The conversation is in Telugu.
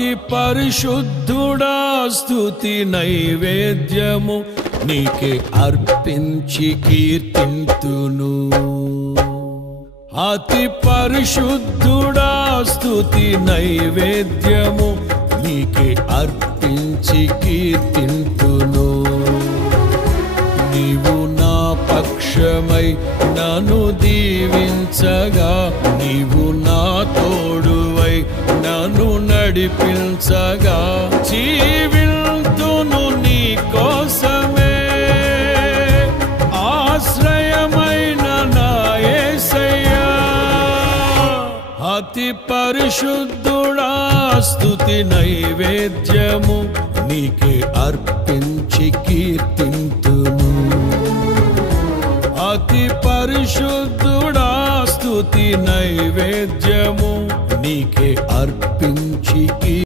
అతి పరిశుద్ధుడా స్తుతి నైవేద్యము నీకే అర్పించి కీర్తింతును. అతి పరిశుద్ధుడా స్తుతి నైవేద్యము నీకే అర్పించి కీర్తింతును. నీవు నా పక్షమై నన్ను దీవించగా, నీవు నా తోడువై నన్ను నడిపించగా, జీవింతును నీ కోసమే ఆశ్రయమైన నా యేసయ్యా. అతి పరిశుద్ధుడా స్తుతి నైవేద్యము నీకే అర్పించి కీర్తింతును. అతి పరిశుద్ధుడా స్తుతి నైవేద్యము నీకే అర్పించి